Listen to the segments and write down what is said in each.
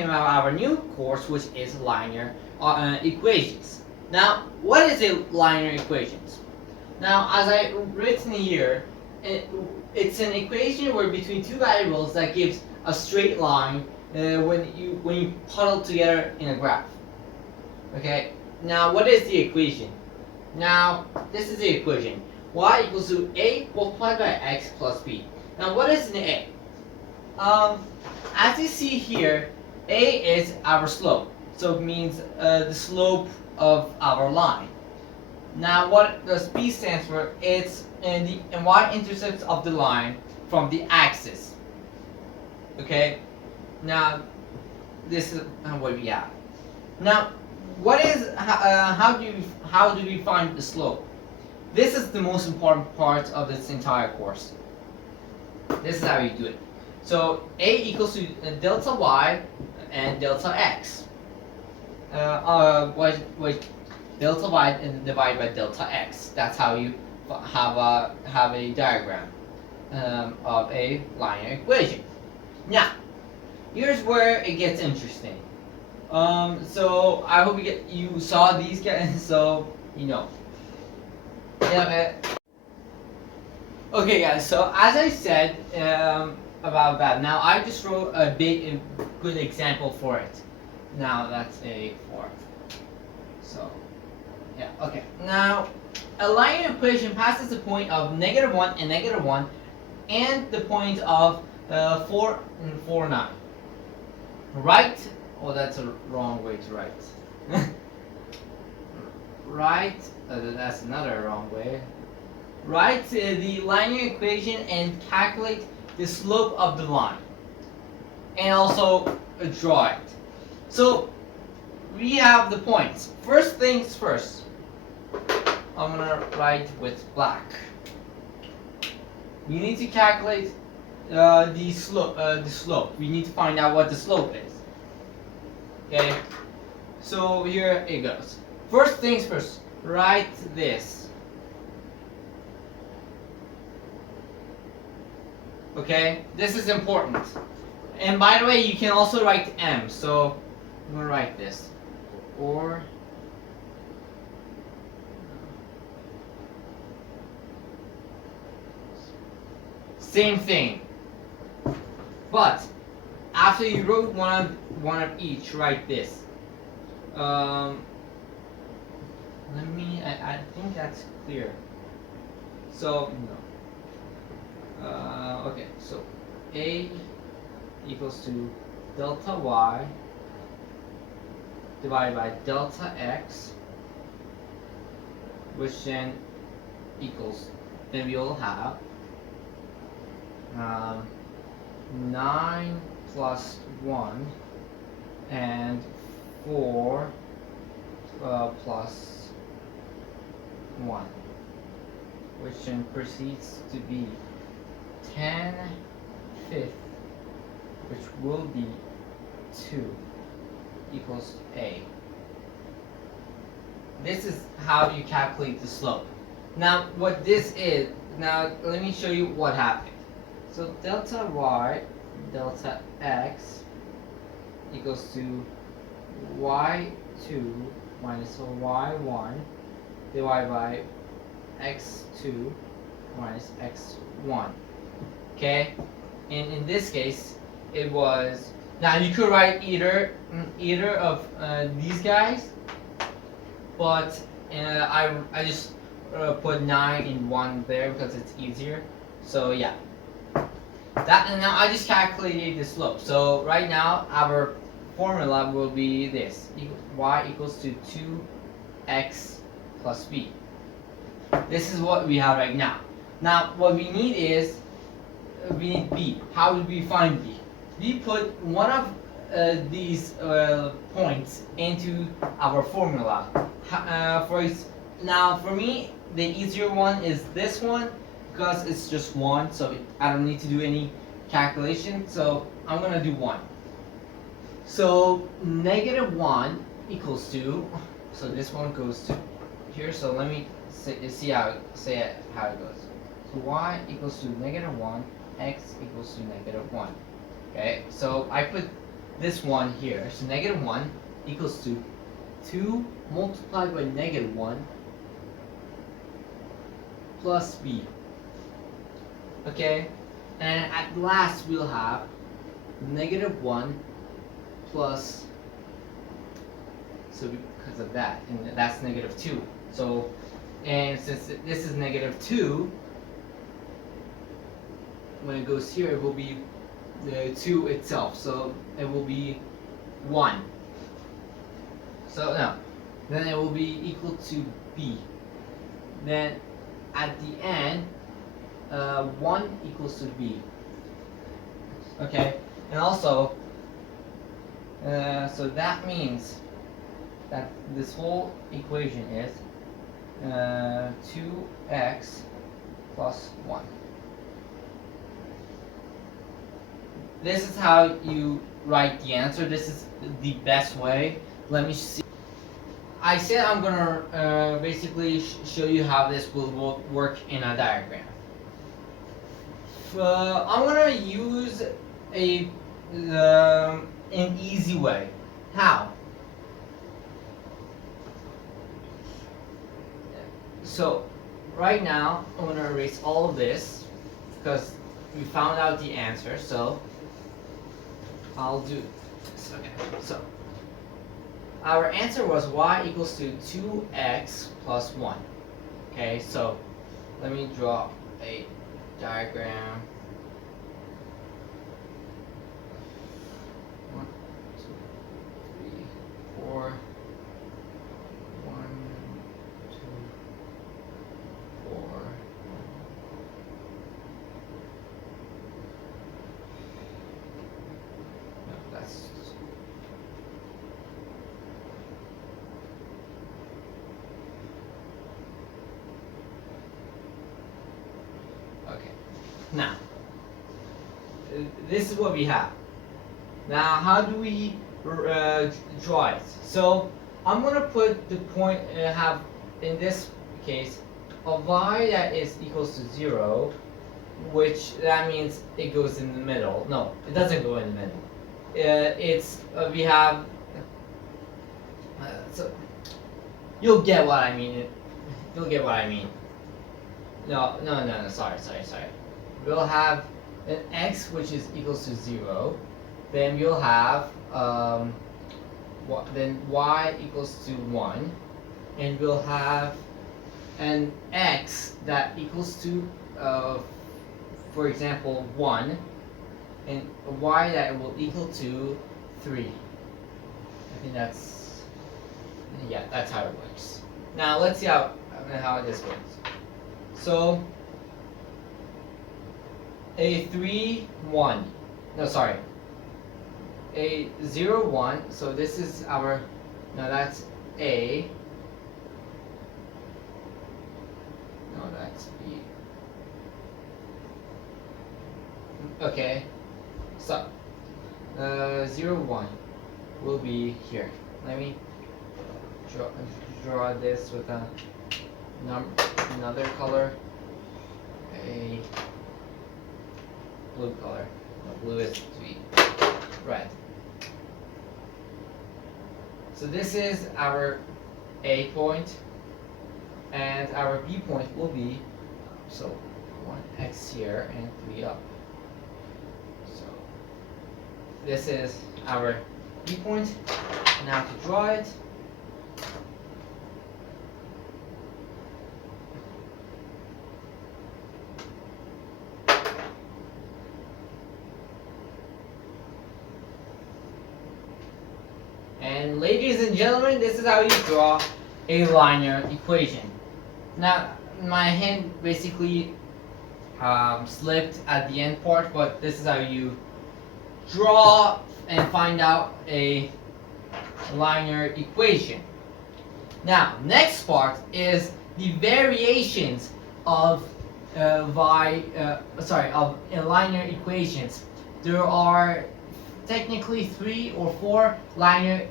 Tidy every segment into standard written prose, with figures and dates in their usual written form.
talking about our new course, which is linear equations. Now, what is a linear equations? Now, as I written here, it's an equation where between two variables that gives a straight line when you puddle together in a graph. Okay. Now, what is the equation? Now, this is the equation. Y equals to a multiplied by x plus b. Now, what is an a? As you see here, a is our slope. So it means the slope of our line. Now, what does b stands for? It's in the y-intercepts of the line from the axis. Okay. Now, this is what we have. Now, what is how do we find the slope? This is the most important part of this entire course. This is how you do it. So a equals to delta y and delta x. What delta y and divided by delta x. That's how you have a diagram of a linear equation. Now, here's where it gets interesting. So I hope you saw these guys, so you know. Yeah. Okay, guys. So as I said about that, now I just wrote a good example for it. Now that's a 4. So yeah. Okay. Now a linear equation passes the point of -1 and -1, and the point of 4 and 4, 9. Right? Oh, that's a wrong way to write. Right? That's another wrong way. Write the linear equation and calculate the slope of the line. And also draw it. So, we have the points. First things first. I'm gonna write with black. You need to calculate the slope. We need to find out what the slope is. Okay, so here it goes. First things first, write this. Okay, this is important. And by the way, you can also write m. So I'm gonna write this. Or same thing. But after you wrote one of each, write this. I think that's clear. So no. Okay, so a equals to delta y divided by delta x, which then we will have 9 plus 1 and 4 plus 1, which then proceeds to be 10/5, which will be 2 equals a. This is how you calculate the slope. Now what this is, now let me show you what happened. So delta y delta x equals to y2 minus y1 divided by x2 minus x1. Okay, and in this case it was, now you could write either of these guys, but I just put 9 in 1 there because it's easier. So yeah, that, and now I just calculated the slope. So right now our formula will be this: y equals to 2x plus b. This is what we have right now. Now what we need is we need b. How do we find b? We put one of these points into our formula. Now for me, the easier one is this one because it's just 1, so I don't need to do any calculation. So I'm gonna do 1. So -1 equals to, so this one goes to here. So let me see how it goes. So y equals to -1, x equals to -1. Okay, so I put this one here. So negative 1 equals to 2 multiplied by negative 1 plus b. Okay? And at last we'll have negative 1 plus, so because of that, and that's negative 2. So, and since this is negative 2, when it goes here, it will be the 2 itself. So it will be 1. So no, then it will be equal to b. Then at the end, 1 equals to b. Okay, and also, so that means that this whole equation is 2x plus 1. This is how you write the answer. This is the best way. Let me see. I said I'm gonna basically show you how this will work in a diagram. I'm gonna use an easy way. How? So right now I'm gonna erase all of this because we found out the answer. So I'll do this. Okay. So our answer was y equals to 2x plus 1. Okay, so let me draw a diagram. 1, 2, 3, 4. 1, 2, 4. No, that's. Okay. Now, this is what we have. Now, how do we draw it? So, I'm gonna put the point, have in this case a y that is equals to 0, which that means it goes in the middle. No, it doesn't go in the middle. It's we have. So you'll get what I mean. You'll get what I mean. No. Sorry. We'll have an x which is equals to 0. Then we'll have then y equals to 1, and we'll have an x that equals to for example 1, and a y that will equal to 3. I think that's how it works. Now let's see how this works. So a 3 1, no sorry, a 0 1, so this is our, no that's a, no that's b. Okay, so 0 1 will be here. Let me draw this with another color, a blue color. No, blue is to be red. So this is our A point, and our B point will be, so 1x here and 3 up. So this is our B point. Now to draw it, and ladies and gentlemen, this is how you draw a linear equation. Now, my hand basically slipped at the end part, but this is how you draw and find out a linear equation. Now, next part is the variations of of linear equations. There are technically 3 or 4 linear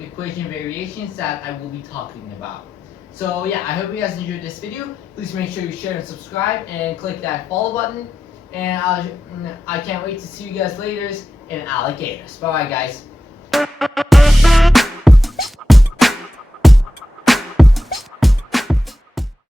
equation variations that I will be talking about. So yeah, I hope you guys enjoyed this video. Please make sure you share and subscribe and click that follow button. And I can't wait to see you guys later in alligators. Bye bye, guys.